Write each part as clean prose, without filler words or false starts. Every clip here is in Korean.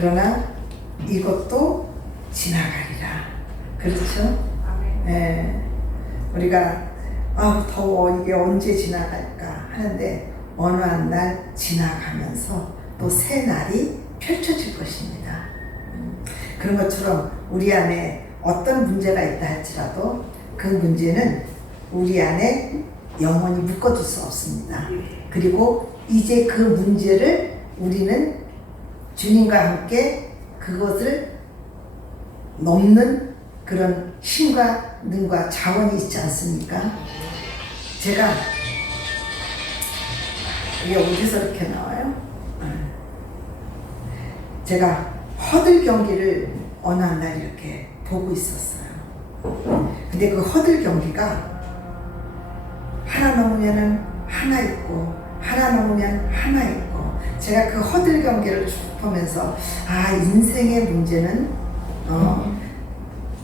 그러나 이것도 지나가리라. 그렇죠? 예. 우리가 더워 이게 언제 지나갈까 하는데 어느 한 날 지나가면서 또 새 날이 펼쳐질 것입니다. 그런 것처럼 우리 안에 어떤 문제가 있다 할지라도 그 문제는 우리 안에 영원히 묶어둘 수 없습니다. 그리고 이제 그 문제를 우리는 주님과 함께 그것을 넘는 그런 힘과 능과 자원이 있지 않습니까? 제가 이게 어디서 이렇게 나와요? 제가 허들 경기를 어느 한 날 이렇게 보고 있었어요. 근데 그 허들 경기가 하나 넘으면은 하나 있고 하나 넘으면 하나 있고, 제가 그 허들 경기를 쭉 보면서 인생의 문제는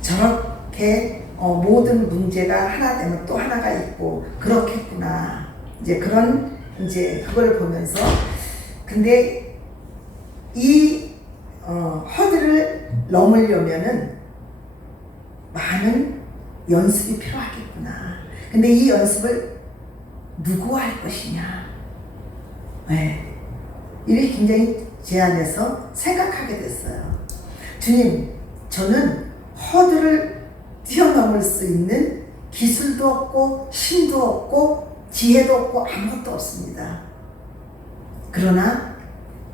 저렇게 모든 문제가 하나 되면 또 하나가 있고 그렇겠구나. 이제 그런 그걸 보면서, 근데 이 허들을 넘으려면은 많은 연습이 필요하겠구나. 근데 이 연습을 누구와 할 것이냐. 네. 이를 굉장히 제 안에서 생각하게 됐어요. 주님, 저는 허들을 뛰어넘을 수 있는 기술도 없고 힘도 없고 지혜도 없고 아무것도 없습니다. 그러나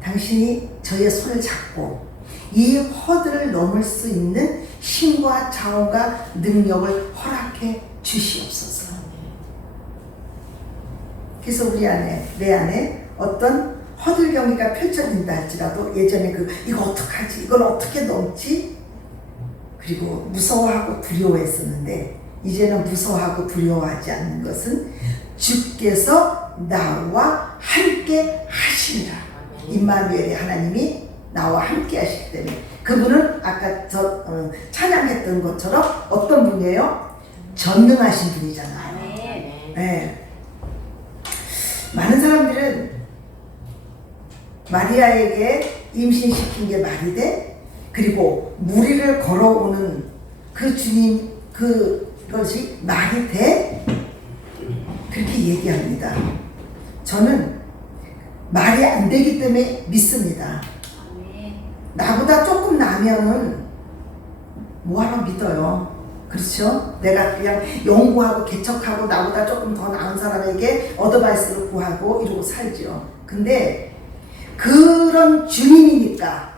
당신이 저의 손을 잡고 이 허들을 넘을 수 있는 힘과 자원과 능력을 허락해 주시옵소서. 그래서 우리 안에, 내 안에 어떤 허들 경기가 펼쳐진다 할지라도 예전에 이거 어떡하지? 이걸 어떻게 넘지? 그리고 무서워하고 두려워했었는데 이제는 무서워하고 두려워하지 않는 것은 주께서 나와 함께 하시리라. 임마누엘의 하나님이 나와 함께 하시기 때문에 그분은 아까 찬양했던 것처럼 어떤 분이에요? 전능하신 분이잖아요. 네. 많은 사람들은 마리아에게 임신시킨 게 말이 돼? 그리고 무리를 걸어오는 그 주님 그것이 말이 돼? 그렇게 얘기합니다. 저는 말이 안 되기 때문에 믿습니다. 나보다 조금 나면은 뭐하러 믿어요? 그렇죠? 내가 그냥 연구하고 개척하고 나보다 조금 더 나은 사람에게 어드바이스를 구하고 이러고 살죠. 근데 그런 주님이니까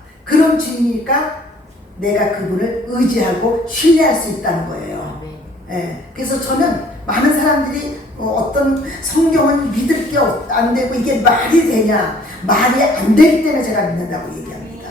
내가 그분을 의지하고 신뢰할 수 있다는 거예요. 예. 그래서 저는 많은 사람들이 어떤 성경은 믿을 게 안 되고 이게 말이 되냐, 말이 안 되기 때문에 제가 믿는다고 얘기합니다.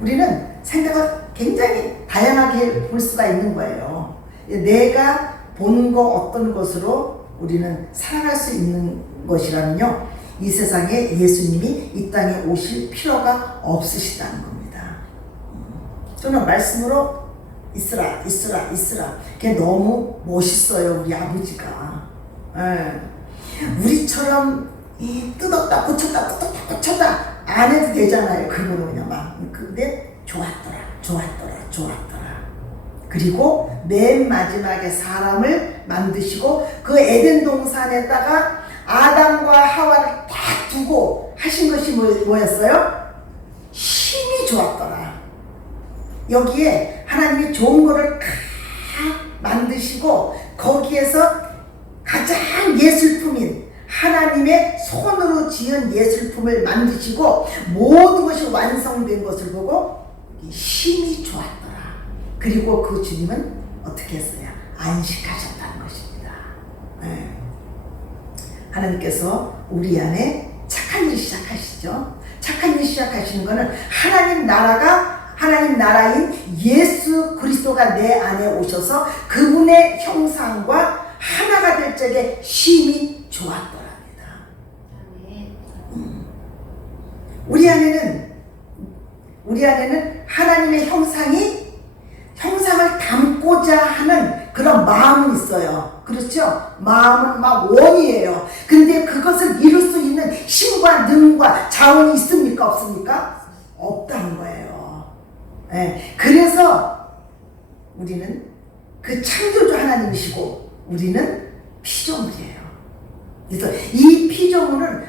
우리는 생각을 굉장히 다양하게 볼 수가 있는 거예요. 내가 본 거 어떤 것으로 우리는 살아갈 수 있는 것이라면요, 이 세상에 예수님이 이 땅에 오실 필요가 없으시다는 겁니다. 저는 말씀으로 있으라. 그게 너무 멋있어요, 우리 아버지가. 예. 우리처럼 뜯었다 고쳤다 안 해도 되잖아요. 그거는 그냥 막. 근데 좋았더라. 그리고 맨 마지막에 사람을 만드시고 그 에덴 동산에다가 아담과 하와를 딱 두고 하신 것이 뭐였어요? 힘이 좋았더라. 여기에 하나님이 좋은 거를 다 만드시고 거기에서 가장 예술품인 하나님의 손으로 지은 예술품을 만드시고 모든 것이 완성된 것을 보고 힘이 좋았더라. 그리고 그 주님은 어떻게 했어요? 안식하셨다는 것입니다. 네. 하나님께서 우리 안에 착한 일 시작하시죠. 착한 일 시작하시는 것은 하나님 나라인 예수 그리스도가 내 안에 오셔서 그분의 형상과 하나가 될 적에 힘이 좋았더랍니다. 우리 안에는 하나님의 형상을 담고자 하는 그런 마음은 있어요. 그렇죠? 마음은 막 원이에요. 근데 그것을 이룰 수 있는 힘과 능과 자원이 있습니까? 없습니까? 없다는 거예요. 예, 그래서 우리는 그 창조주 하나님이시고 우리는 피조물이에요. 그래서 이 피조물은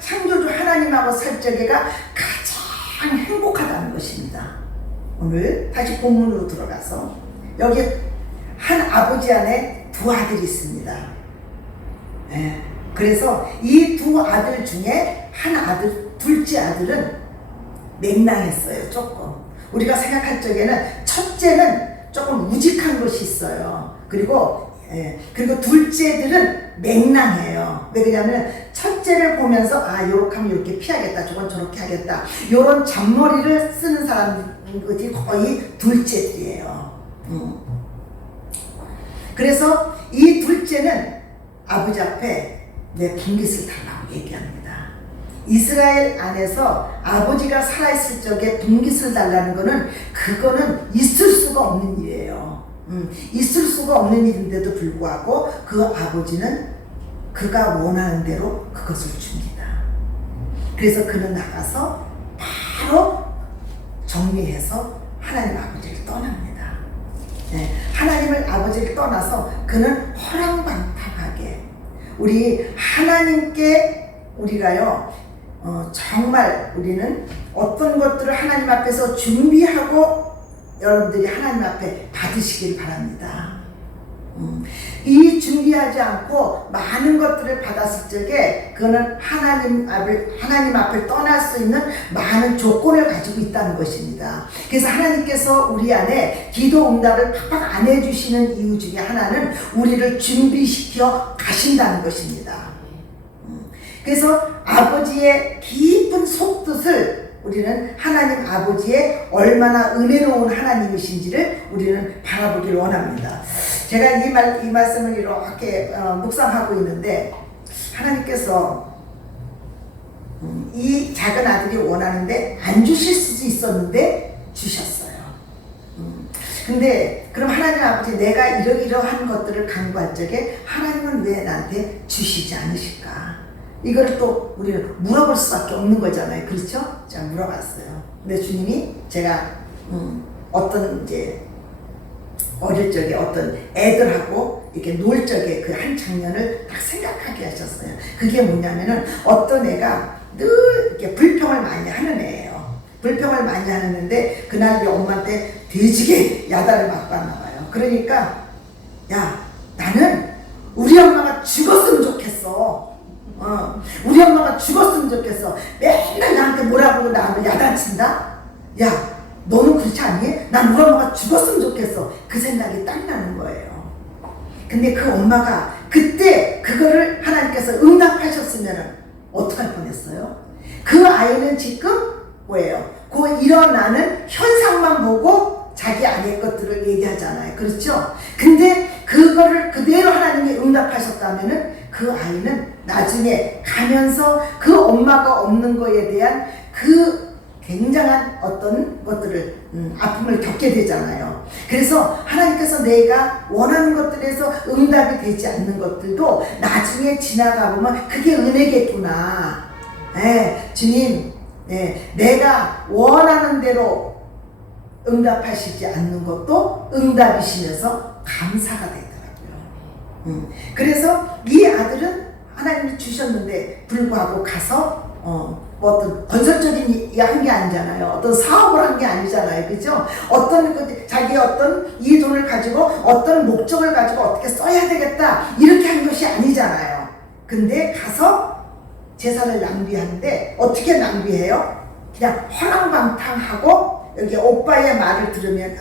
창조주 하나님하고 살 적에가 가장 행복하다는 것입니다. 오늘 다시 본문으로 들어가서 여기 한 아버지 안에 두 아들이 있습니다. 예, 그래서 이 두 아들 중에 한 아들, 둘째 아들은 맹랑했어요. 조금 우리가 생각할 적에는 첫째는 조금 우직한 것이 있어요. 그리고 둘째들은 맹랑해요. 왜 그러냐면 첫째를 보면서 요렇게 하면 이렇게 피하겠다, 저건 저렇게 하겠다, 요런 잔머리를 쓰는 사람들이 거의 둘째들이에요. 그래서 이 둘째는 아버지 앞에 내 분깃을 달라고 얘기합니다. 이스라엘 안에서 아버지가 살아있을 적에 분깃을 달라는 거는 그거는 있을 수가 없는 일이에요. 있을 수가 없는 일인데도 불구하고 그 아버지는 그가 원하는 대로 그것을 줍니다. 그래서 그는 나가서 바로 정리해서 하나님 아버지를 떠납니다. 네, 하나님을 아버지를 떠나서 그는 허랑방탕하게 우리 하나님께 우리가요 정말 우리는 어떤 것들을 하나님 앞에서 준비하고 여러분들이 하나님 앞에 받으시길 바랍니다. 이 준비하지 않고 많은 것들을 받았을 적에 그거는 하나님 앞을 떠날 수 있는 많은 조건을 가지고 있다는 것입니다. 그래서 하나님께서 우리 안에 기도 응답을 팍팍 안 해주시는 이유 중에 하나는 우리를 준비시켜 가신다는 것입니다. 그래서 아버지의 깊은 속뜻을 우리는 하나님 아버지의 얼마나 은혜로운 하나님이신지를 우리는 바라보길 원합니다. 제가 이 말씀을 이렇게 묵상하고 있는데 하나님께서 이 작은 아들이 원하는데 안 주실 수도 있었는데 주셨어요. 근데 그럼 하나님 아버지 내가 이러이러한 것들을 간구할 적에 하나님은 왜 나한테 주시지 않으실까? 이거를 또 우리는 물어볼 수밖에 없는 거잖아요. 그렇죠? 제가 물어봤어요. 근데 주님이 제가 어떤 이제 어릴 적에 어떤 애들하고 이렇게 놀 적에 그 한 장면을 딱 생각하게 하셨어요. 그게 뭐냐면은 어떤 애가 늘 이렇게 불평을 많이 하는 애예요. 불평을 많이 하는데 그날 이 엄마한테 돼지게 야단을 맞았나 봐요. 그러니까 야 나는 우리 엄마가 죽었으면 좋겠어. 우리 엄마가 죽었으면 좋겠어. 맨날 나한테 뭐라고 나를 야단친다? 야 너는 그렇지 않니? 난 우리 엄마가 죽었으면 좋겠어. 그 생각이 딱 나는 거예요. 근데 그 엄마가 그때 그거를 하나님께서 응답하셨으면 어떡할 뻔했어요? 그 아이는 지금 뭐예요? 그 일어나는 현상만 보고 자기 안의 것들을 얘기하잖아요. 그렇죠? 근데 그거를 그대로 하나님이 응답하셨다면은 그 아이는 나중에 가면서 그 엄마가 없는 거에 대한 그 굉장한 어떤 것들을 아픔을 겪게 되잖아요. 그래서 하나님께서 내가 원하는 것들에서 응답이 되지 않는 것들도 나중에 지나가 보면 그게 은혜겠구나. 주님, 내가 원하는 대로 응답하시지 않는 것도 응답이시면서 감사가 되더라고요. 그래서 이 아들은 하나님이 주셨는데 불구하고 가서 뭐 어떤 건설적인 일 한 게 아니잖아요. 어떤 사업을 한 게 아니잖아요. 그죠? 자기 어떤 이 돈을 가지고 어떤 목적을 가지고 어떻게 써야 되겠다 이렇게 한 것이 아니잖아요. 근데 가서 재산을 낭비하는데 어떻게 낭비해요? 그냥 허랑방탕하고 여기 오빠의 말을 들으면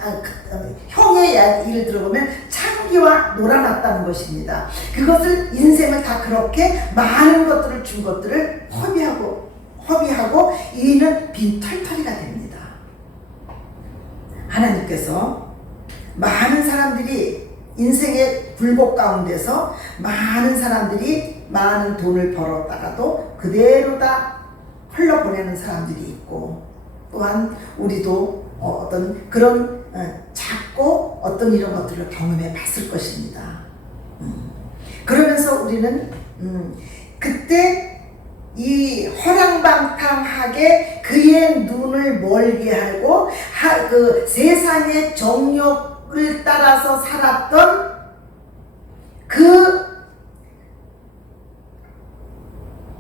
형의 얘기를 들어보면 창기와 놀아났다는 것입니다. 그것을 인생을 다 그렇게 많은 것들을 준 것들을 허비하고 이는 빈털터리가 됩니다. 하나님께서 많은 사람들이 인생의 굴곡 가운데서 많은 사람들이 많은 돈을 벌었다가도 그대로 다 흘러보내는 사람들이 있고 또한 우리도 어떤 그런 작고 어떤 이런 것들을 경험해 봤을 것입니다. 그러면서 우리는 그때 이 허랑방탕하게 그의 눈을 멀게 하고 그 세상의 정욕을 따라서 살았던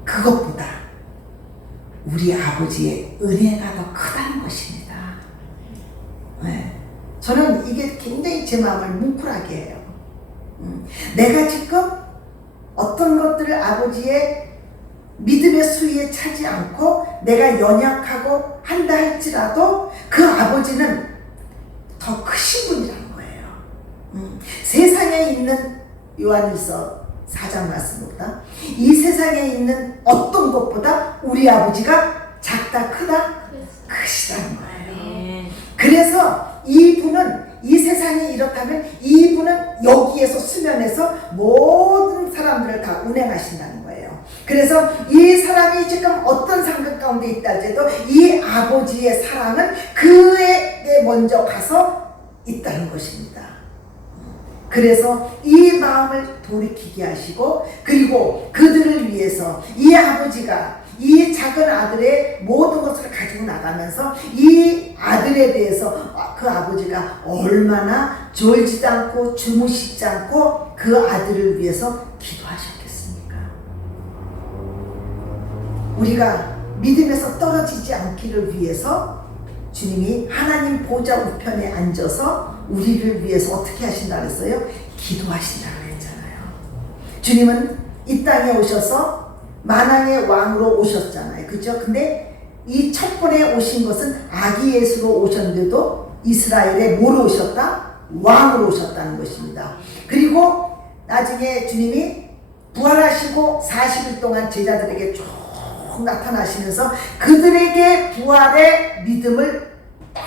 그것보다 우리 아버지의 은혜가 더 크다는 것입니다. 네. 저는 이게 굉장히 제 마음을 뭉클하게 해요. 내가 지금 어떤 것들을 아버지의 믿음의 수위에 차지 않고 내가 연약하고 한다 할지라도 그 아버지는 더 크신 분이라는 거예요. 세상에 있는 요한일서 4장 말씀보다 이 세상에 있는 어떤 것보다 우리 아버지가 작다 크다 크시다는 거예요. 그래서 이분은 이 세상이 이렇다면 이분은 여기에서 수면에서 모든 사람들을 다 운행하신다는 거예요. 그래서 이 사람이 지금 어떤 상급 가운데 있다 할지라도 이 아버지의 사랑은 그에게 먼저 가서 있다는 것입니다. 그래서 이 마음을 돌이키게 하시고 그리고 그들을 위해서 이 아버지가 이 작은 아들의 모든 것을 가지고 나가면서 이 아들에 대해서 그 아버지가 얼마나 졸지도 않고 주무시지 않고 그 아들을 위해서 기도하셨겠습니까? 우리가 믿음에서 떨어지지 않기를 위해서 주님이 하나님 보좌 우편에 앉아서 우리를 위해서 어떻게 하신다 그랬어요? 기도하신다고 그랬잖아요. 주님은 이 땅에 오셔서 만왕의 왕으로 오셨잖아요. 그죠? 근데 이 첫 번에 오신 것은 아기 예수로 오셨는데도 이스라엘에 뭐로 오셨다? 왕으로 오셨다는 것입니다. 그리고 나중에 주님이 부활하시고 40일 동안 제자들에게 쭉 나타나시면서 그들에게 부활의 믿음을 딱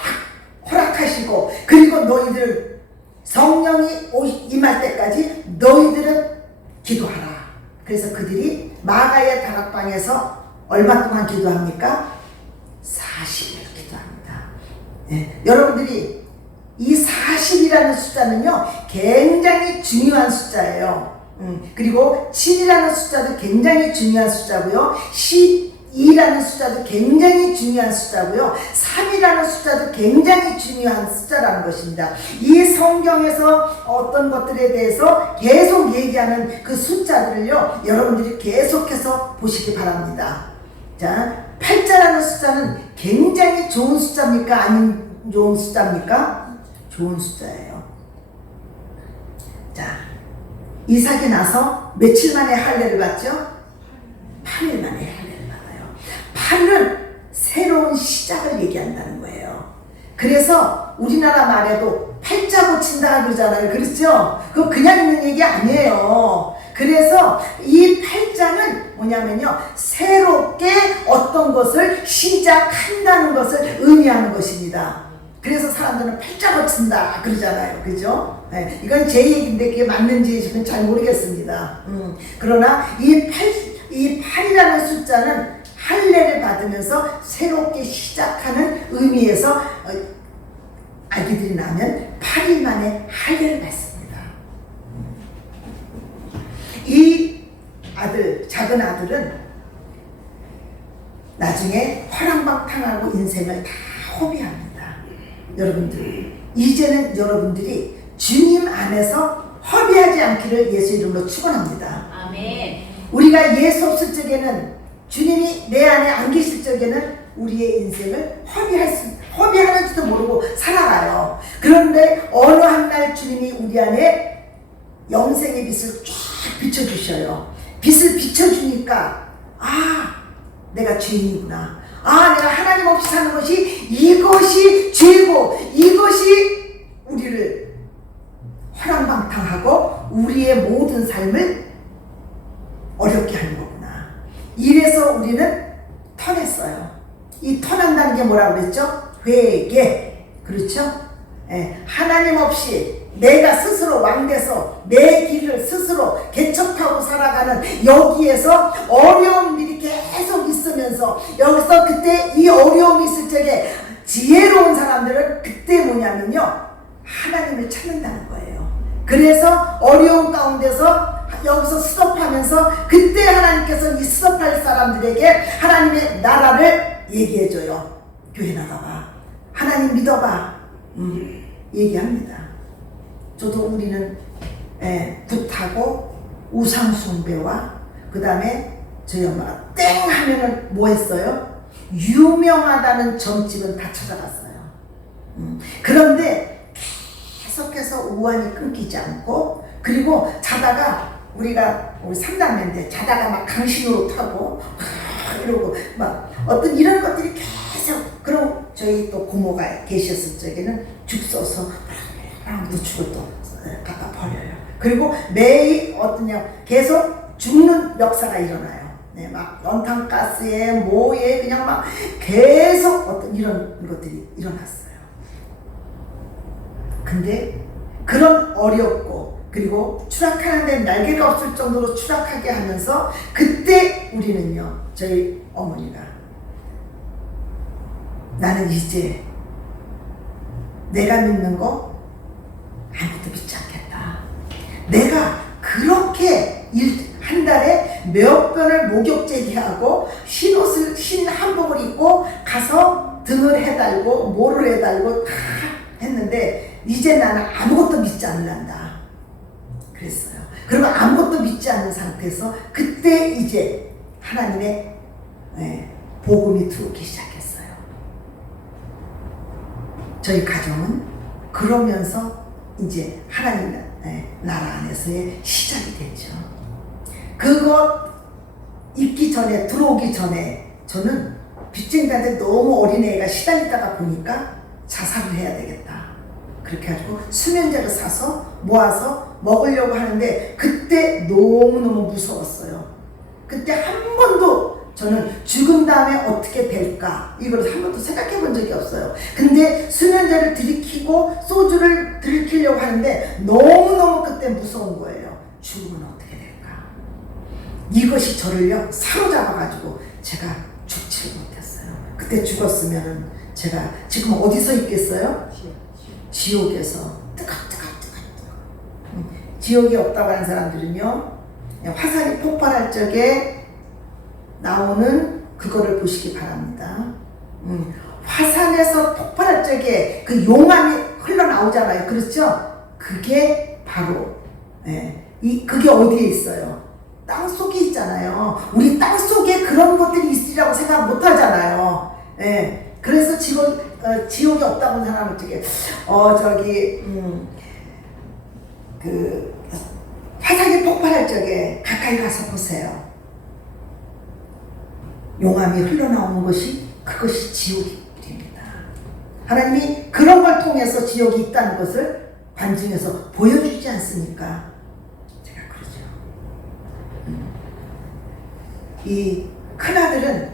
허락하시고 그리고 너희들 성령이 임할 때까지 너희들은 기도하라. 그래서 그들이 마가의 다락방에서 얼마 동안 기도합니까? 40일 기도합니다. 네. 여러분들이 이 40이라는 숫자는요 굉장히 중요한 숫자예요. 그리고 7이라는 숫자도 굉장히 중요한 숫자고요. 12라는 숫자도 굉장히 중요한 숫자고요. 3이라는 숫자도 굉장히 중요한 숫자라는 것입니다. 이 성경에서 어떤 것들에 대해서 계속 얘기하는 그 숫자들을요 여러분들이 계속해서 보시기 바랍니다. 자, 8자라는 숫자는 굉장히 좋은 숫자입니까? 아닌 좋은 숫자입니까? 좋은 숫자예요. 자, 이삭이 나서 며칠 만에 할례를 받죠? 8일 만에 할례를 받아요. 8일은 새로운 시작을 얘기한다는 거예요. 그래서 우리나라 말에도 팔자 고친다 그러잖아요. 그렇죠? 그거 그냥 있는 얘기 아니에요. 그래서 이 팔자는 뭐냐면요 새롭게 어떤 것을 시작한다는 것을 의미하는 것입니다. 그래서 사람들은 팔자 고친다 그러잖아요. 그죠? 네, 이건 제 얘기인데 그게 맞는지 저는 잘 모르겠습니다. 그러나 이 8이라는 숫자는 할례를 받으면서 새롭게 시작하는 의미에서 아기들이 나면 8일 만에 할례를 받습니다. 이 아들, 작은 아들은 나중에 허랑방탕하고 인생을 다 허비합니다. 여러분들, 이제는 여러분들이 주님 안에서 허비하지 않기를 예수 이름으로 축원합니다. 아멘. 우리가 예수 없을 적에는 주님이 내 안에 안 계실 적에는 우리의 인생을 허비하는지도 모르고 살아가요. 그런데 어느 한 날 주님이 우리 안에 영생의 빛을 쫙 비춰주셔요. 빛을 비춰주니까 내가 죄인이구나. 내가 하나님 없이 사는 것이 이것이 죄고 이것이 우리를 허랑방탕하고 우리의 모든 삶을 어렵게 하는 거구나. 이래서 우리는 턴했어요. 이 턴한다는 게 뭐라고 그랬죠? 회개. 그렇죠? 하나님 없이 내가 스스로 왕돼서 내 길을 스스로 개척하고 살아가는 여기에서 어려움들이 계속 있으면서 여기서 그때 이 어려움이 있을 적에 지혜로운 사람들은 그때 뭐냐면요 하나님을 찾는다는 거예요. 그래서 어려움 가운데서 여기서 스톱하면 하면서 그때 하나님께서 이 수업할 사람들에게 하나님의 나라를 얘기해줘요. 교회 나가봐. 하나님 믿어봐. 얘기합니다. 저도 우리는 굿하고 우상숭배와 그 다음에 저희 엄마가 땡 하면은 뭐 했어요? 유명하다는 점집은 다 찾아갔어요. 그런데 계속해서 우환이 끊기지 않고, 그리고 자다가 우리 3남매인데 자다가 막 강신으로 타고 이러고 막 어떤 이런 것들이 계속. 그럼 저희 또 고모가 계셨을 적에는 죽 써서 묻히고 또 갖다 버려요. 그리고 매일 계속 죽는 역사가 일어나요. 네, 막 연탄가스에 뭐에 그냥 막 계속 어떤 이런 것들이 일어났어요. 근데 그런 어렵고 그리고 추락하는데 날개가 없을 정도로 추락하게 하면서 그때 우리는요, 저희 어머니가 나는 이제 내가 믿는 거 아무것도 믿지 않겠다. 내가 그렇게 한 달에 몇 번을 목욕제기하고 흰옷을, 흰 한복을 입고 가서 등을 해달고 뭐를 해달고 다 했는데 이제 나는 아무것도 믿지 않는다 그랬어요. 그러면 아무것도 믿지 않는 상태에서 그때 이제 하나님의 복음이 들어오기 시작했어요. 저희 가정은 그러면서 이제 하나님 나라 안에서의 시작이 됐죠. 그거 있기 전에, 들어오기 전에 저는 빚쟁이한테 너무 어린애가 시달리다가 보니까 자살을 해야 되겠다. 그렇게 해가지고 수면제를 사서 모아서 먹으려고 하는데 그때 너무너무 무서웠어요. 그때 한 번도 저는 죽은 다음에 어떻게 될까 이걸 한 번도 생각해 본 적이 없어요. 근데 수면제를 들이키고 소주를 들이키려고 하는데 너무너무 그때 무서운 거예요. 죽으면 어떻게 될까. 이것이 저를요 사로잡아가지고 제가 죽지를 못했어요. 그때 죽었으면은 제가 지금 어디서 있겠어요? 지옥에서 뜨겁. 지옥이 없다고 하는 사람들은요, 화산이 폭발할 적에 나오는 그거를 보시기 바랍니다. 화산에서 폭발할 적에 그 용암이 흘러나오잖아요. 그렇죠? 그게 바로 그게 어디에 있어요? 땅 속에 있잖아요. 우리 땅 속에 그런 것들이 있으리라고 생각 못 하잖아요. 그래서 지옥이 없다고 하는 사람은 어떻게 그 화산이 폭발할 적에 가까이 가서 보세요. 용암이 흘러나오는 것이 그것이 지옥입니다. 하나님이 그런 걸 통해서 지옥이 있다는 것을 관중에서 보여주지 않습니까? 제가 그러죠. 이 큰아들은,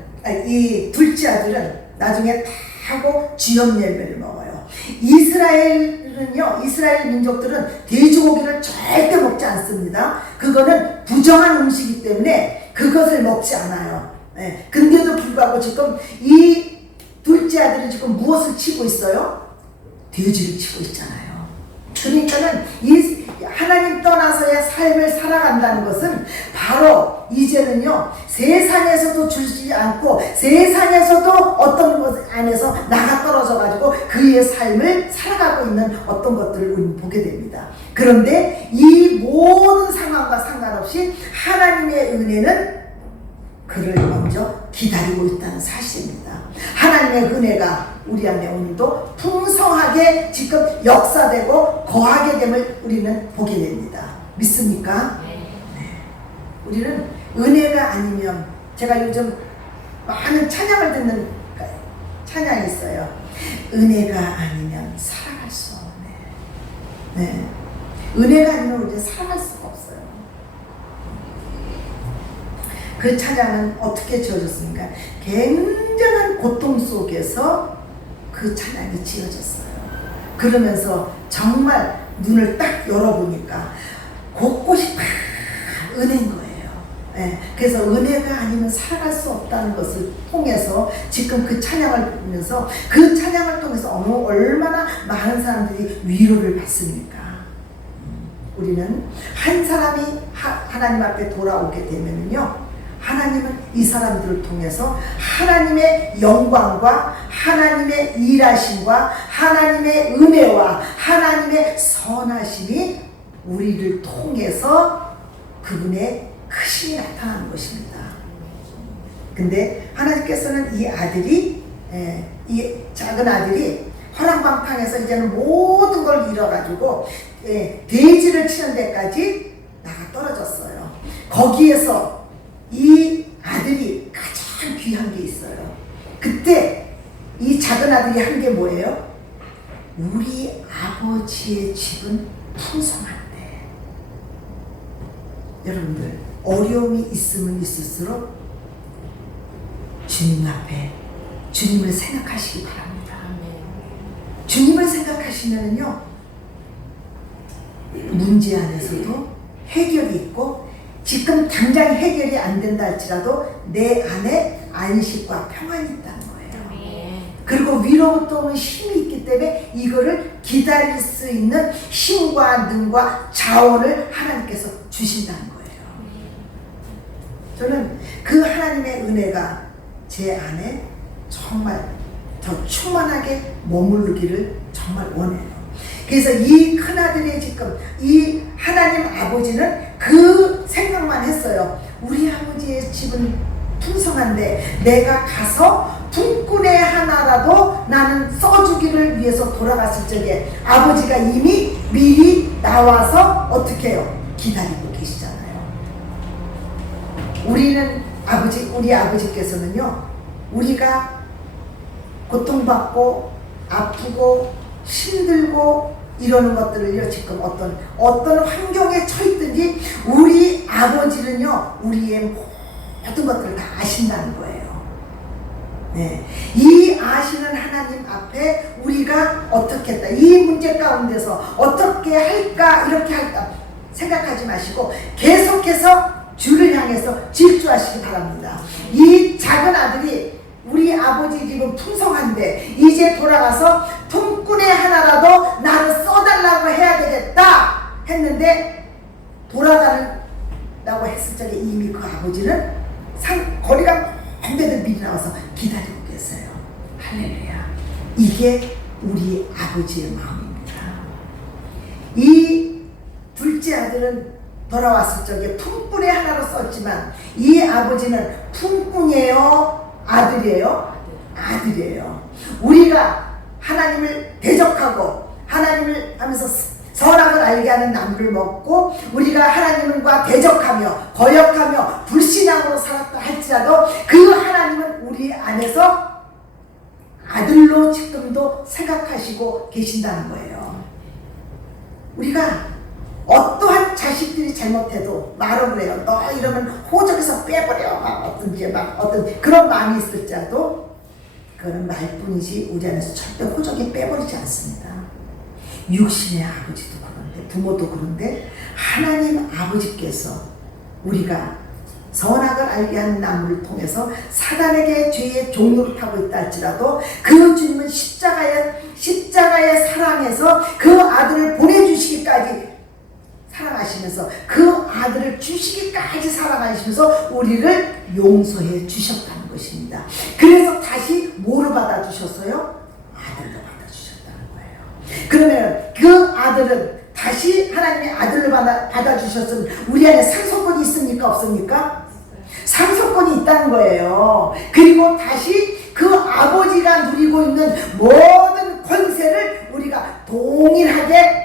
이 둘째 아들은 나중에 다 하고 쥐염 열매를 먹어요. 이스라엘은요, 이스라엘 민족들은 돼지고기를 절대 먹지 않습니다. 그거는 부정한 음식이기 때문에 그것을 먹지 않아요. 근데도 불구하고 지금 이 둘째 아들이 지금 무엇을 치고 있어요? 돼지를 치고 있잖아요. 그러니까는 이 하나님 떠나서의 삶을 살아간다는 것은 바로 이제는요, 세상에서도 주지 않고 세상에서도 어떤 것 안에서 나가 떨어져 가지고 그의 삶을 살아가고 있는 어떤 것들을 우리는 보게 됩니다. 그런데 이 모든 상황과 상관없이 하나님의 은혜는 그를 먼저 기다리고 있다는 사실입니다. 하나님의 은혜가 우리 안에 오늘도 풍성하게 지금 역사되고 거하게 됨을 우리는 보게 됩니다. 믿습니까? 네. 우리는 은혜가 아니면, 제가 요즘 많은 찬양을 듣는 찬양이 있어요. 은혜가 아니면 살아갈 수 없네. 네. 은혜가 아니면 우리는 살아갈 수가 없어요. 그 찬양은 어떻게 지어졌습니까? 굉장한 고통 속에서 그 찬양이 지어졌어요. 그러면서 정말 눈을 딱 열어보니까 곳곳이 다 은혜인 거예요. 그래서 은혜가 아니면 살아갈 수 없다는 것을 통해서 지금 그 찬양을 보면서 그 찬양을 통해서 얼마나 많은 사람들이 위로를 받습니까? 우리는 한 사람이 하나님 앞에 돌아오게 되면요, 하나님은 이 사람들을 통해서 하나님의 영광과 하나님의 일하심과 하나님의 은혜와 하나님의 선하심이 우리를 통해서 그분의 크심이 나타나는 것입니다. 근데 하나님께서는 이 아들이, 이 작은 아들이 허랑방탕해서 이제는 모든 걸 잃어가지고 돼지를 치는 데까지 나가 떨어졌어요. 거기에서 이 아들이 가장 귀한 게 있어요. 그때 이 작은 아들이 한 게 뭐예요? 우리 아버지의 집은 풍성한데. 여러분들, 어려움이 있으면 있을수록 주님 앞에 주님을 생각하시기 바랍니다. 주님을 생각하시면요, 문제 안에서도 해결이 있고, 지금 당장 해결이 안 된다 할지라도 내 안에 안식과 평안이 있다는 거예요. 그리고 위로부터 오는 힘이 있기 때문에 이거를 기다릴 수 있는 힘과 능과 자원을 하나님께서 주신다는 거예요. 저는 그 하나님의 은혜가 제 안에 정말 더 충만하게 머무르기를 정말 원해요. 그래서 이 큰아들의 지금 이 하나님 아버지는 그 생각만 했어요. 우리 아버지의 집은 풍성한데 내가 가서 품꾼의 하나라도 나는 써주기를 위해서 돌아갔을 적에 아버지가 이미 미리 나와서 어떻게 해요? 기다리고 계시잖아요. 우리 아버지께서는요, 우리가 고통받고 아프고 힘들고 이러는 것들을요, 지금 어떤 환경에 처했든지 우리 아버지는요, 우리의 모든 것들을 다 아신다는 거예요. 네. 이 아시는 하나님 앞에 우리가 어떻게 했다, 이 문제 가운데서 어떻게 할까, 이렇게 할까 생각하지 마시고 계속해서 주를 향해서 질주하시기 바랍니다. 이 작은 아들이 우리 아버지 집은 풍성한데 이제 돌아가서 품꾼의 하나라도 나를 써달라고 해야 되겠다 했는데, 돌아가라고 했을 적에 이미 그 아버지는 거리가 먼데도 미리 나와서 기다리고 계세요. 할렐루야. 이게 우리 아버지의 마음입니다. 이 둘째 아들은 돌아왔을 적에 품꾼의 하나로 썼지만 이 아버지는 품꾼이에요? 아들이에요? 아들이에요. 우리가 하나님을 대적하고 하나님을 하면서 선악을 알게 하는 나무를 먹고 우리가 하나님과 대적하며 거역하며 불신앙으로 살았다 할지라도 그 하나님은 우리 안에서 아들로 지금도 생각하시고 계신다는 거예요. 우리가 어떠한 자식들이 잘못해도 말을 해요. 너 이러면 호적에서 빼버려. 어떤 그런 마음이 있을지라도 그거는 말뿐이지 우리 안에서 절대 호적이 빼버리지 않습니다. 육신의 아버지도 그런데, 부모도 그런데, 하나님 아버지께서 우리가 선악을 알게 하는 나무를 통해서 사단에게 죄의 종로를 타고 있다 할지라도 그 주님은 십자가의 사랑에서 그 아들을 보내주시기까지 사랑하시면서 그 아들을 주시기까지 사랑하시면서 우리를 용서해 주셨다는 것입니다. 그래서 다시 뭐로 받아주셨어요? 아들로 받아주셨다는 거예요. 그러면 그 아들은 다시 하나님의 아들로 받아주셨으면 우리 안에 상속권이 있습니까? 없습니까? 상속권이 있다는 거예요. 그리고 다시 그 아버지가 누리고 있는 모든 권세를 우리가 동일하게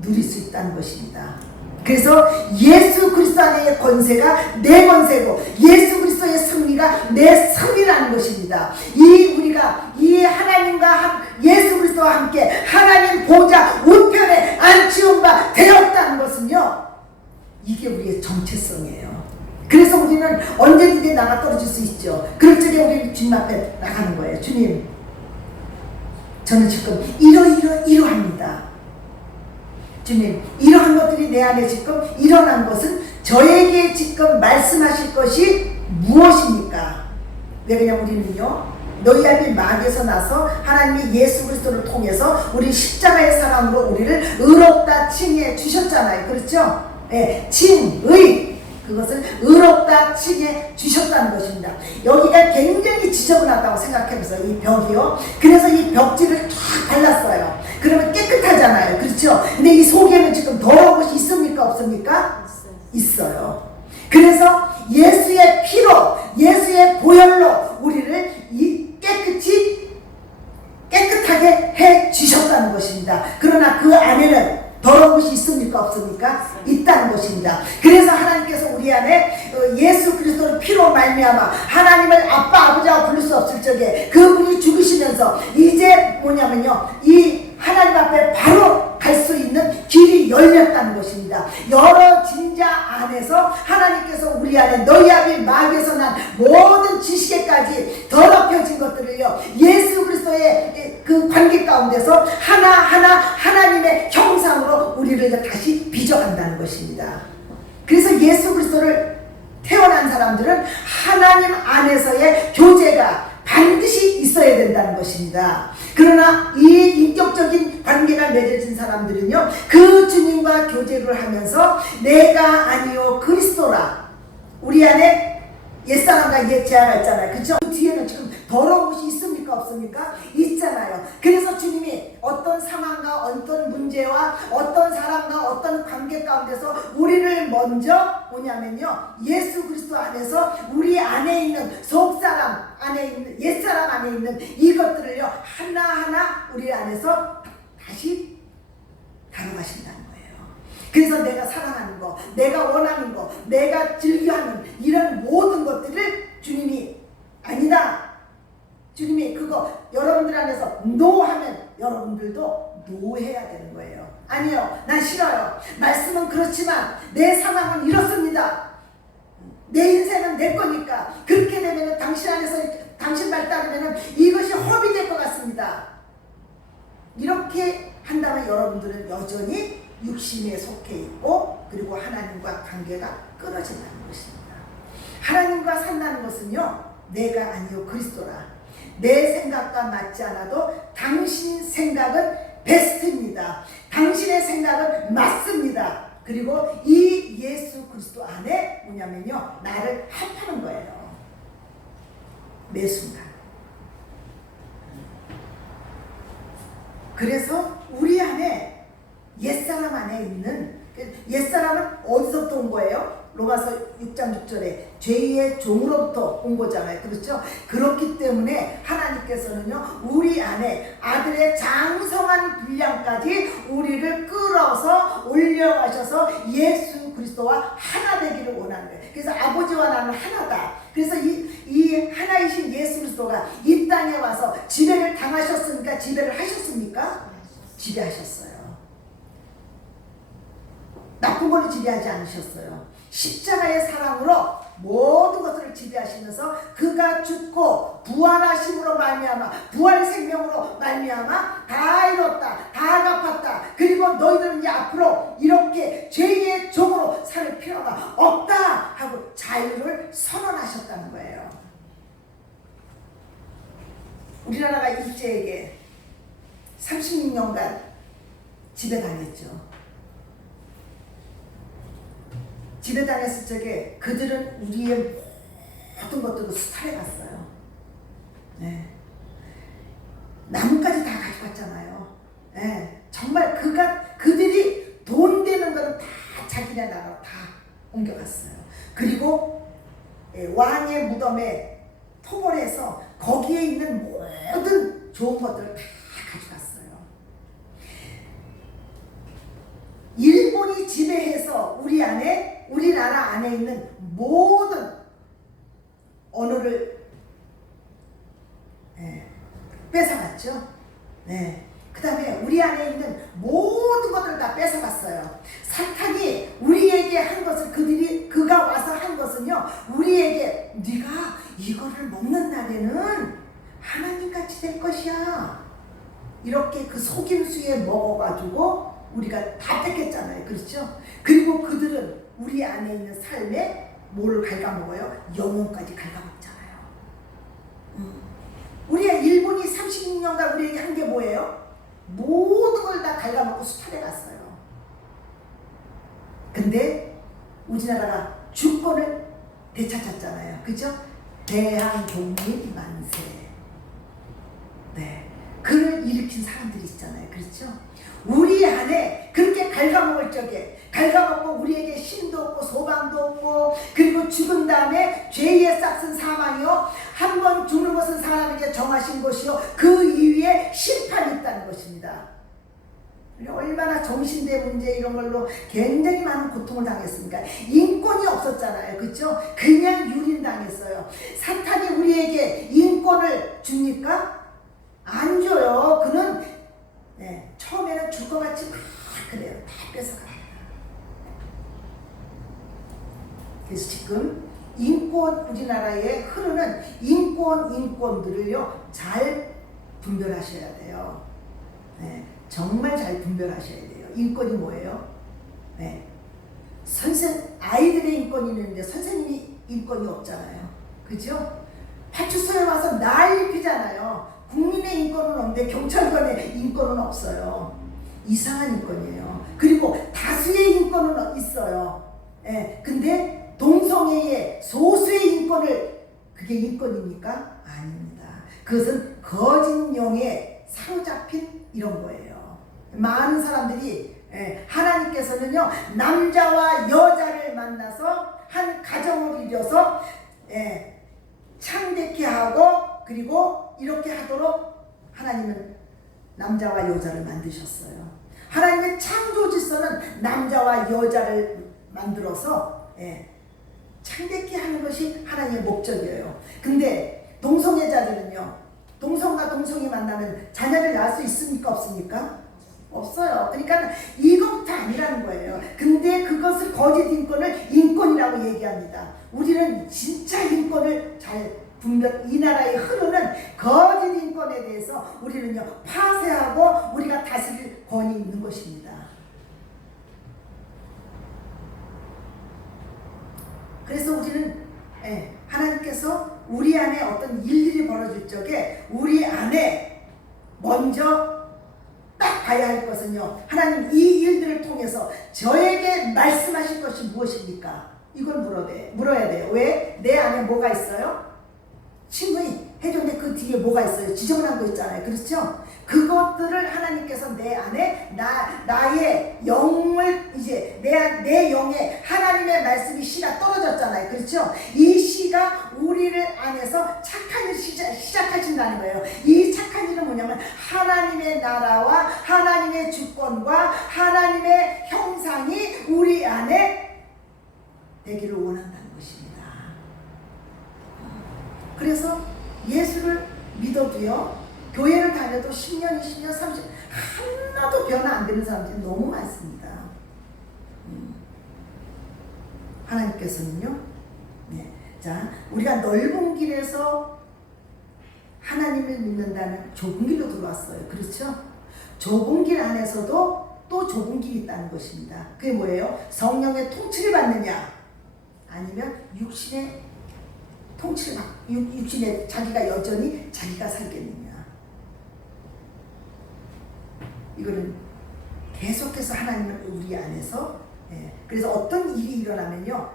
누릴 수 있다는 것입니다. 그래서 예수 그리스도 안의 권세가 내 권세고 예수 그리스도의 승리가 내 승리라는 것입니다. 우리가 이 하나님과 예수 그리스도와 함께 하나님 보좌 우편에 앉히운 바 되었다는 것은요, 이게 우리의 정체성이에요. 그래서 우리는 언제든지 나가 떨어질 수 있죠. 그럴 적에 우리는 주님 앞에 나가는 거예요. 주님, 저는 지금 이러합니다. 주님, 이러한 것들이 내 안에 지금 일어난 것은 저에게 지금 말씀하실 것이 무엇입니까? 왜 그냥 우리는요, 너희압이 마귀에서 나서 하나님이 예수 그리스도를 통해서 우리 십자가의 사랑으로 우리를 의롭다 칭해 주셨잖아요. 그렇죠? 예, 칭의, 그것을 의롭다 칭해 주셨다는 것입니다. 여기가 굉장히 지저분하다고 생각해보세요. 이 벽이요. 그래서 이 벽지를 쫙 발랐어요. 그러면 깨끗하잖아요. 그렇죠? 근데 이 속에는 지금 더러운 것이 있습니까? 없습니까? 있어요. 그래서 예수의 피로, 예수의 보혈로 우리를 깨끗하게 해 주셨다는 것입니다. 그러나 그 안에는 더러운 것이 있습니까? 없습니까? 있다는 것입니다. 그래서 하나님께서 우리 안에 예수 그리스도의 피로 말미암아 하나님을 아빠 아버지라고 부를 수 없을 적에 그분이 죽으시면서 이제 뭐냐면요, 이 하나님 앞에 바로 갈 수 있는 길이 열렸다는 것입니다. 여러 진자 안에서 하나님께서 우리 안에 너희압이 마귀에서 난 모든 지식에까지 더럽혀진 것들을요, 예수 그리스도의 그 관계 가운데서 하나하나 하나님의 형상으로 우리를 다시 빚어간다는 것입니다. 그래서 예수 그리스도를 태어난 사람들은 하나님 안에서의 교제가 반드시 있어야 된다는 것입니다. 그러나 이 인격적인 관계가 맺어진 사람들은요, 그 주님과 교제를 하면서 내가 아니요 그리스도라, 우리 안에 옛사람과 옛제아가 있잖아요. 그렇죠? 그 뒤에는 지금 더러운 것이 있습니까? 없습니까? 있잖아요. 그래서 주님이 어떤 상황과 어떤 문제와 어떤 사람과 어떤 관계 가운데서 우리를 먼저 뭐냐면요, 예수 그리스도 안에서 우리 안에 있는 속사람 안에 있는 옛사람 안에 있는 이것들을요 하나하나 우리 안에서 다시 다뤄가신다는 거예요. 그래서 내가 사랑하는 거, 내가 원하는 거, 내가 즐겨하는 이런 모든 것들을 주님이 아니다, 주님이 그거 여러분들 안에서 노 하면 여러분들도 노 해야 되는 거예요. 아니요, 난 싫어요. 말씀은 그렇지만 내 상황은 이렇습니다. 내 인생은 내 거니까 그렇게 되면 당신 안에서 당신 말 따르면 이것이 허비될 것 같습니다. 이렇게 한다면 여러분들은 여전히 육신에 속해 있고 그리고 하나님과 관계가 끊어진다는 것입니다. 하나님과 산다는 것은요, 내가 아니요 그리스도라, 내 생각과 맞지 않아도 당신 생각은 베스트입니다. 당신의 생각은 맞습니다. 그리고 이 예수 그리스도 안에 뭐냐면요, 나를 합하는 거예요. 매 순간. 그래서 우리 안에 옛사람 안에 있는, 옛사람은 어디서부터 온 거예요? 로마서 6장 6절에 죄의 종으로부터 온 거잖아요. 그렇죠? 그렇기 때문에 하나님께서는요, 우리 안에 아들의 장성한 분량까지 우리를 끌어서 올려가셔서 예수 그리스도와 하나 되기를 원하는 거예요. 그래서 아버지와 나는 하나다. 그래서 이 하나이신 예수 그리스도가 이 땅에 와서 지배를 당하셨습니까? 지배를 하셨습니까? 지배하셨어요. 나쁜 걸로 지배하지 않으셨어요. 십자가의 사랑으로 모든 것들을 지배하시면서 그가 죽고 부활하심으로 말미암아, 부활 생명으로 말미암아 다 이뤘다, 다 갚았다, 그리고 너희들은 이제 앞으로 이렇게 죄의 종으로 살 필요가 없다 하고 자유를 선언하셨다는 거예요. 우리나라가 일제에게 36년간 지배당했죠. 지배당했을 적에 그들은 우리의 모든 것들을 수탈해 갔어요. 네. 나무까지 다 가져갔잖아요. 네. 정말 그들이 돈 되는 거는 다 자기네 나라로 다 옮겨갔어요. 그리고 왕의 무덤에 토벌해서 거기에 있는 모든 좋은 것들을 다 가져갔어요. 일본이 지배해서 우리나라 안에 있는 모든 언어를 뺏어갔죠. 그 다음에 우리 안에 있는 모든 것들을 다 뺏어갔어요. 사탄이 우리에게 한 것을 그가 와서 한 것은요, 우리에게 네가 이거를 먹는 날에는 하나님같이 될 것이야, 이렇게 그 속임수에 먹어가지고 우리가 다 뺏겼잖아요. 그렇죠? 그리고 그들은 우리 안에 있는 삶에 뭐를 갉아먹어요? 영혼까지 갉아먹잖아요. 우리 대통령과 우리에게 한 게 뭐예요? 모든 걸 다 갉아먹고 수탈해 갔어요. 근데 우리나라가 주권을 되찾았잖아요. 그죠? 대한독립 만세. 네. 그를 일으킨 사람들이 있잖아요. 그렇죠? 우리 안에 그렇게 갉아먹을 적에 갉아먹고 우리에게 힘도 없고 소망도 없고 그리고 죽은 다음에 죄의 싹슨 사망이요 한 번 죽는 것은 사람에게 정하신 것이요 그 이후에 심판이 있다는 것입니다. 얼마나 정신대 문제 이런 걸로 굉장히 많은 고통을 당했습니까? 인권이 없었잖아요. 그렇죠? 그냥 유린당했어요. 사탄이 우리에게 인권을 줍니까? 안 줘요. 그는 처음에는 줄 것 같지 막 그래요. 다 뺏어갑니다. 그래서 지금 인권 우리나라에 흐르는 인권들을요 잘 분별하셔야 돼요. 정말 잘 분별하셔야 돼요. 인권이 뭐예요? 아이들의 인권이 있는데 선생님이 인권이 없잖아요. 그죠? 파출소에 와서 난리 피잖아요. 국민의 인권은 없는데 경찰관의 인권은 없어요. 이상한 인권이에요. 그리고 다수의 인권은 있어요. 근데 동성애의 소수의 인권을 그게 인권입니까? 아닙니다. 그것은 거짓용에 사로잡힌 이런 거예요. 많은 사람들이 하나님께서는요 남자와 여자를 만나서 한 가정을 이뤄서 창대케 하고 그리고 이렇게 하도록 하나님은 남자와 여자를 만드셨어요. 하나님의 창조 질서는 남자와 여자를 만들어서 창대케 하는 것이 하나님의 목적이에요. 근데 동성애자들은요 동성과 동성이 만나면 자녀를 낳을 수 있습니까? 없습니까? 없어요. 그러니까 이것부터 아니라는 거예요. 근데 그것을 거짓 인권을 인권이라고 얘기합니다. 우리는 진짜 인권을 잘 분별, 이 나라에 흐르는 거짓 인권에 대해서 우리는요 파쇄하고 우리가 다스릴 권위 있는 것입니다. 그래서 우리는 하나님께서 우리 안에 어떤 일들이 벌어질 적에 우리 안에 먼저 딱 봐야 할 것은요 하나님 이 일들을 통해서 저에게 말씀하실 것이 무엇입니까? 이걸 물어야 돼요. 왜? 내 안에 뭐가 있어요? 친구이 해줬는데 그 뒤에 뭐가 있어요? 지저분한 거 있잖아요. 그렇죠? 그것들을 하나님께서 내 안에 나의 영을 이제 내 영에 하나님의 말씀이 씨가 떨어졌잖아요. 그렇죠? 이 씨가 우리를 안에서 착한 일을 시작하신다는 거예요. 이 착한 일은 뭐냐면 하나님의 나라와 하나님의 주권과 하나님의 형상이 우리 안에 되기를 원한다는 것입니다. 그래서 예수를 믿어도요 교회를 다녀도 10년, 20년, 30년 하나도 변화 안 되는 사람들이 너무 많습니다. 하나님께서는요 자 우리가 넓은 길에서 하나님을 믿는다는 좁은 길로 들어왔어요. 그렇죠? 좁은 길 안에서도 또 좁은 길이 있다는 것입니다. 그게 뭐예요? 성령의 통치를 받느냐 아니면 육신의 통치를 육신에 자기가 여전히 자기가 살겠느냐. 이거는 계속해서 하나님은 우리 안에서 그래서 어떤 일이 일어나면요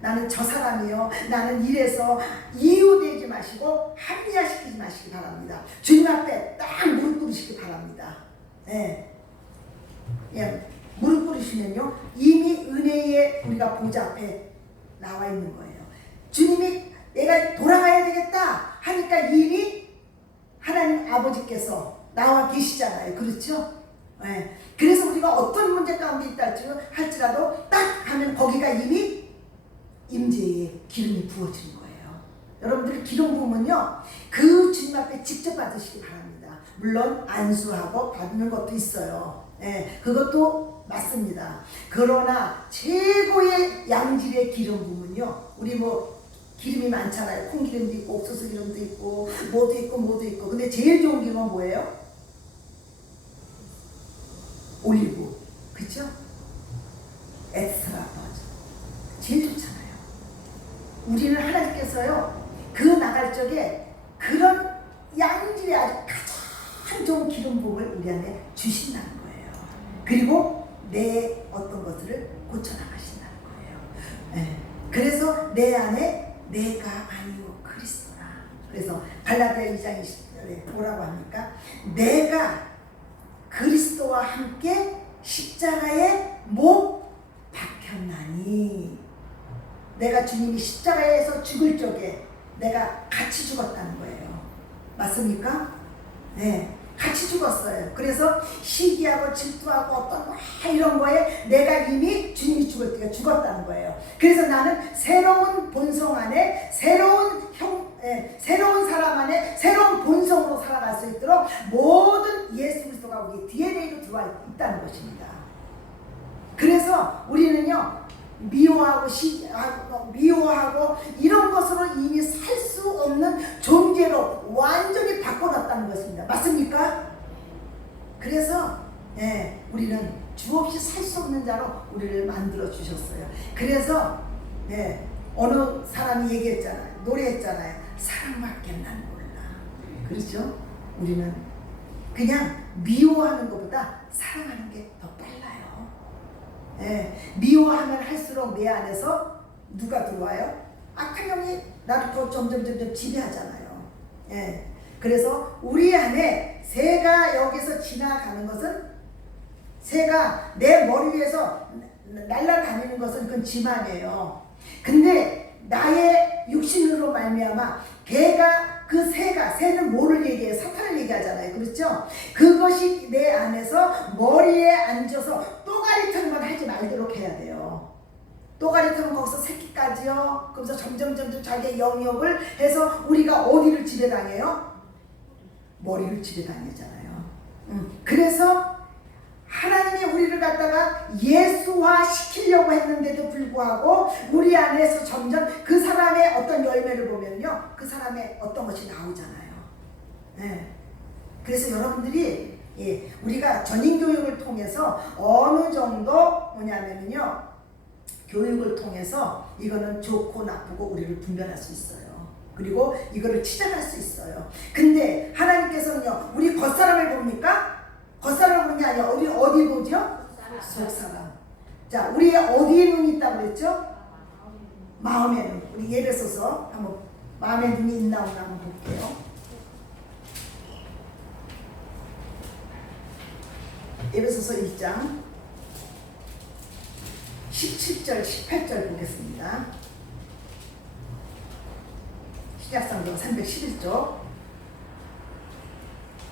나는 저 사람이요 나는 이래서 이유되지 마시고 합리화시키지 마시기 바랍니다. 주님 앞에 딱 무릎 꿇으시기 바랍니다. 무릎 꿇으시면요 이미 은혜의 우리가 보좌 앞에 나와 있는 거예요. 주님이 내가 돌아가야 되겠다 하니까 이미 하나님 아버지께서 나와 계시잖아요. 그렇죠? 그래서 우리가 어떤 문제 가운데 있다 할지라도 딱 하면 거기가 이미 임재의 기름이 부어지는 거예요. 여러분들이 기름 부으면요 그 주님 앞에 직접 받으시기 바랍니다. 물론 안수하고 받는 것도 있어요. 그것도 맞습니다. 그러나 최고의 양질의 기름 부으면요 우리 기름이 많잖아요. 콩기름도 있고 옥수수 기름도 있고 뭐도 있고 근데 제일 좋은 기름은 뭐예요? 올리브. 그쵸? 엑스트라 버진 제일 좋잖아요. 우리는 하나님께서요 그 나갈 적에 그런 양질의 아주 가장 참 좋은 기름 부음을 우리 안에 주신다는 거예요. 그리고 내 어떤 것들을 고쳐나가신다는 거예요. 예. 그래서 내 안에 내가 아니고 그리스도라. 그래서 갈라디아 2장 20절에 뭐라고 합니까? 내가 그리스도와 함께 십자가에 못 박혔나니, 내가 주님이 십자가에서 죽을 적에 내가 같이 죽었다는 거예요. 맞습니까? 네, 같이 죽었어요. 그래서 시기하고 질투하고 어떤 이런 거에 내가 이미 주님이 죽을 때 죽었다는 거예요. 그래서 나는 새로운 본성 안에 새로운 사람 안에 새로운 본성으로 살아갈 수 있도록 모든 예수 그리스도가 우리 DNA로 들어와 있다는 것입니다. 그래서 우리는요, 미워하고 이런 것으로 이미 살 수 없는 존재로 완전히 바꿔놨다는 것입니다. 맞습니까? 그래서 우리는 주없이 살 수 없는 자로 우리를 만들어 주셨어요. 그래서 어느 사람이 얘기했잖아요. 노래했잖아요. 사랑밖에 난 몰라. 그렇죠? 우리는 그냥 미워하는 것보다 사랑하는 게 더 빨라요. 미워하면 할수록 내 안에서 누가 들어와요? 악한 영이 나를 더 점점 지배하잖아요. 그래서 우리 안에 새가 여기서 지나가는 것은, 새가 내 머리 위에서 날아다니는 것은 그건 지만이에요. 근데 나의 육신으로 말미암아 걔가, 그 새는 뭐를 얘기해요? 사탄을 얘기하잖아요. 그렇죠? 그것이 내 안에서 머리에 앉아서 또가리 털만 하지 말도록 해야 돼요. 또가리 털면 거기서 새끼까지요. 그래서 점점 자기의 영역을 해서 우리가 어디를 지배당해요? 머리를 지배당하잖아요. 그래서 하나님이 우리를 갖다가 예수화 시키려고 했는데도 불구하고 우리 안에서 점점 그 사람의 어떤 열매를 보면요, 그 사람의 어떤 것이 나오잖아요. 그래서 여러분들이 우리가 전인교육을 통해서 어느 정도 뭐냐면요, 교육을 통해서 이거는 좋고 나쁘고 우리를 분별할 수 있어요. 그리고 이거를 치장할 수 있어요. 근데 하나님께서는요, 우리 겉사람을 봅니까? 겉사람을 보는 게 아니라 어디 보죠? 속사람. 자, 우리 어디에 눈이 있다고 그랬죠? 마음의 눈. 우리 예를 들어서 한번 마음의 눈이 있나 없나 한번 볼게요. 예를 들어서 1장 17절 18절 보겠습니다. 신약성경 311쪽.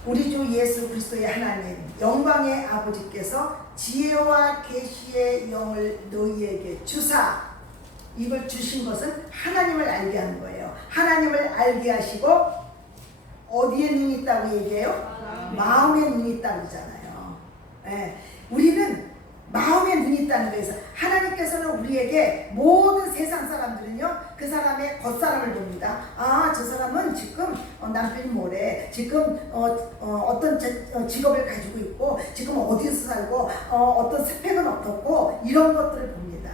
우리 주 예수 그리스도의 하나님 영광의 아버지께서 지혜와 계시의 영을 너희에게 주사, 이걸 주신 것은 하나님을 알게 하는 거예요. 하나님을 알게 하시고 어디에 눈이 있다고 얘기해요? 마음에 눈이 있다고 그러잖아요. 우리는 마음에 눈이 있다는 거에서 하나님께서는 우리에게 모든 세상 사람들은요, 그 사람의 겉사람을 봅니다. 아, 저 사람은 지금 남편이 뭐래, 지금 어떤 직업을 가지고 있고, 지금 어디서 살고, 어떤 스펙은 어떻고, 이런 것들을 봅니다.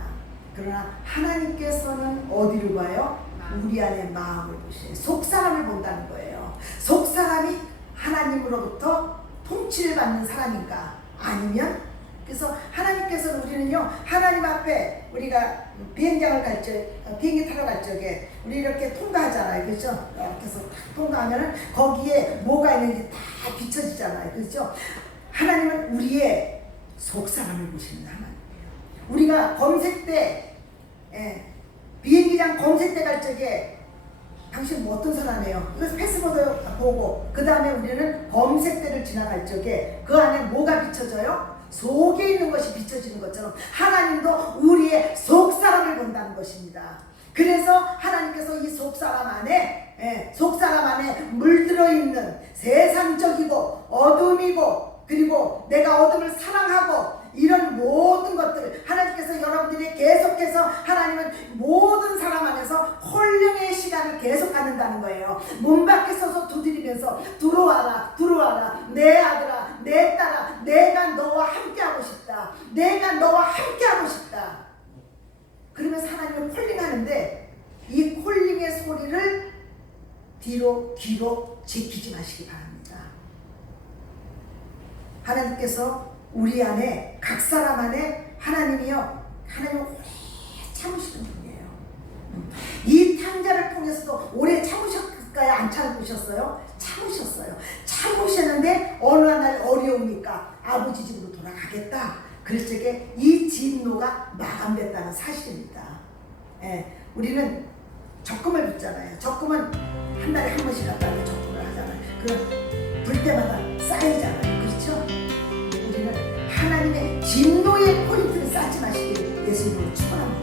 그러나 하나님께서는 어디를 봐요? 우리 안에 마음을 보시요. 속사람을 본다는 거예요. 속사람이 하나님으로부터 통치를 받는 사람인가, 아니면, 그래서 하나님께서는 우리는요, 하나님 앞에 우리가 비행장을 갈 적, 비행기 타러 갈 적에 우리 이렇게 통과하잖아요. 그렇죠? 이렇게 해서 통과하면은 거기에 뭐가 있는지 다 비춰지잖아요. 그렇죠? 하나님은 우리의 속사람을 보시는 하나님이에요. 우리가 검색대, 비행기장 검색대 갈 적에 당신 뭐 어떤 사람이에요? 그래서 패스보드 보고 그 다음에 우리는 검색대를 지나갈 적에 그 안에 뭐가 비춰져요? 속에 있는 것이 비춰지는 것처럼 하나님도 우리의 속사람을 본다는 것입니다. 그래서 하나님께서 이 속사람 안에 물들어 있는 세상적이고 어둠이고, 그리고 내가 어둠을 사랑하고 이런 모든 것들, 하나님께서 여러분들이 계속해서, 하나님은 모든 사람 안에서 홀령의 시간을 계속 갖는다는 거예요. 문 밖에 서서 두드리면서 들어와라 내 아들아 내 딸아, 내가 너와 함께하고 싶다, 내가 너와 함께하고 싶다. 그러면서 하나님을 콜링하는데, 이 콜링의 소리를 귀로 지키지 마시기 바랍니다. 하나님께서 우리 안에 각 사람 안에 하나님이요 하나님은 오래 참으시는 분이에요. 이 탕자를 통해서도 오래 참으셨을까요? 안 참으셨어요? 참으셨어요. 참으셨는데 어느 날 어려우니까 아버지 집으로 돌아가겠다. 그럴 적에 이 진노가 마감됐다는 사실입니다. 예, 우리는 적금을 붓잖아요. 적금은 한 달에 한 번씩 갖다 적금을 하잖아요. 그럼 불 때마다 쌓이잖아요. 그렇죠? 우리는 하나님의 진노의 포인트를 쌓지 마시길 예수님으로 축원합니다.